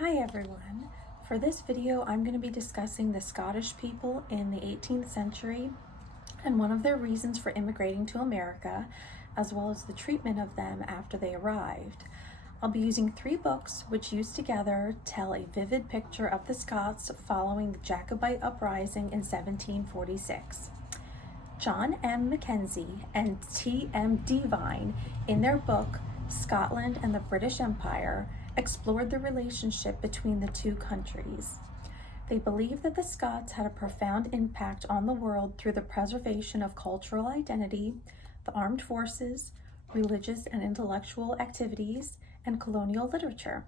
Hi everyone. For this video, I'm going to be discussing the Scottish people in the 18th century and one of their reasons for immigrating to America, as well as the treatment of them after they arrived. I'll be using three books which used together tell a vivid picture of the Scots following the Jacobite uprising in 1746. John M. Mackenzie and T. M. Devine, in their book Scotland and the British Empire, explored the relationship between the two countries. They believed that the Scots had a profound impact on the world through the preservation of cultural identity, the armed forces, religious and intellectual activities, and colonial literature.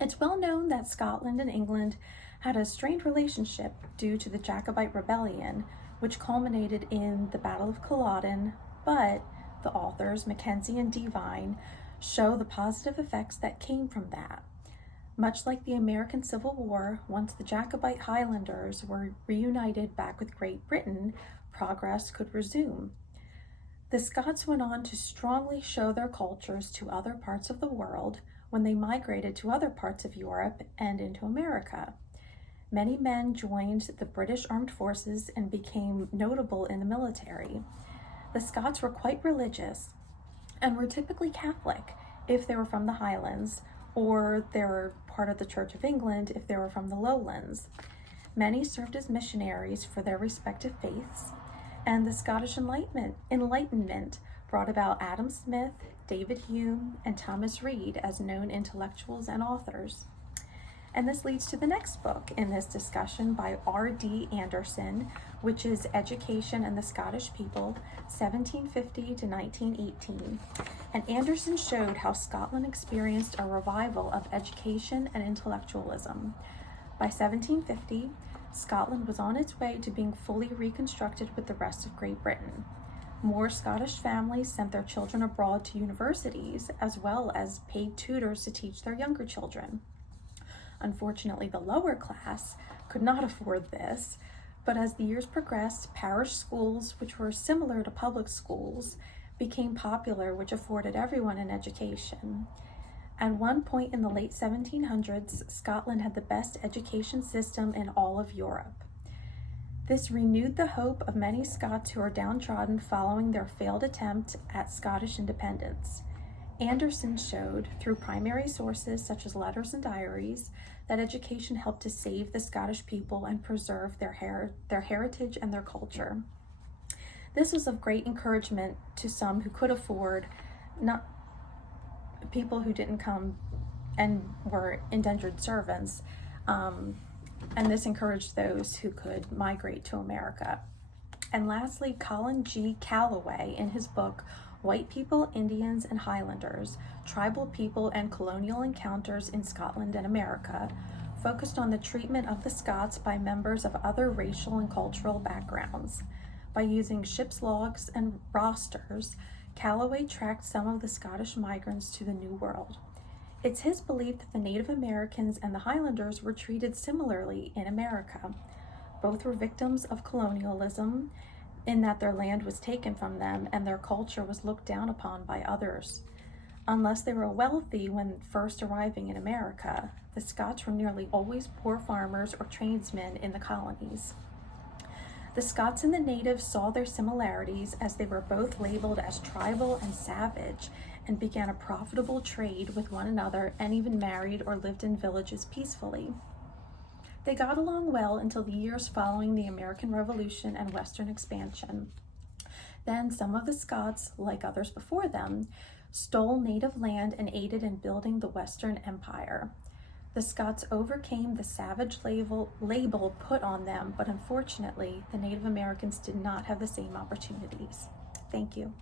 It's well known that Scotland and England had a strained relationship due to the Jacobite Rebellion, which culminated in the Battle of Culloden, but the authors, Mackenzie and Devine, show the positive effects that came from that. Much like the American Civil War, once the Jacobite Highlanders were reunited back with Great Britain, progress could resume. The Scots went on to strongly show their cultures to other parts of the world when they migrated to other parts of Europe and into America. Many men joined the British Armed Forces and became notable in the military. The Scots were quite religious and were typically Catholic if they were from the Highlands, or they were part of the Church of England if they were from the Lowlands. Many served as missionaries for their respective faiths, and the Scottish Enlightenment brought about Adam Smith, David Hume, and Thomas Reid as known intellectuals and authors. And this leads to the next book in this discussion by R.D. Anderson, which is Education and the Scottish People, 1750 to 1918. And Anderson showed how Scotland experienced a revival of education and intellectualism. By 1750, Scotland was on its way to being fully reconstructed with the rest of Great Britain. More Scottish families sent their children abroad to universities, as well as paid tutors to teach their younger children. Unfortunately, the lower class could not afford this, but as the years progressed, parish schools, which were similar to public schools, became popular, which afforded everyone an education. At one point in the late 1700s, Scotland had the best education system in all of Europe. This renewed the hope of many Scots who were downtrodden following their failed attempt at Scottish independence. Anderson showed, through primary sources such as letters and diaries, that education helped to save the Scottish people and preserve their heritage and their culture. This was of great encouragement to some who could afford, not people who didn't come and were indentured servants, and this encouraged those who could migrate to America. And lastly, Colin G. Calloway, in his book White People, Indians, and Highlanders, Tribal People and Colonial Encounters in Scotland and America, focused on the treatment of the Scots by members of other racial and cultural backgrounds. By using ship's logs and rosters, Calloway tracked some of the Scottish migrants to the New World. It's his belief that the Native Americans and the Highlanders were treated similarly in America. Both were victims of colonialism, in that their land was taken from them and their culture was looked down upon by others. Unless they were wealthy when first arriving in America, the Scots were nearly always poor farmers or tradesmen in the colonies. The Scots and the natives saw their similarities as they were both labeled as tribal and savage and began a profitable trade with one another and even married or lived in villages peacefully. They got along well until the years following the American Revolution and Western expansion. Then some of the Scots, like others before them, stole native land and aided in building the Western Empire. The Scots overcame the savage label put on them, but unfortunately, the Native Americans did not have the same opportunities. Thank you.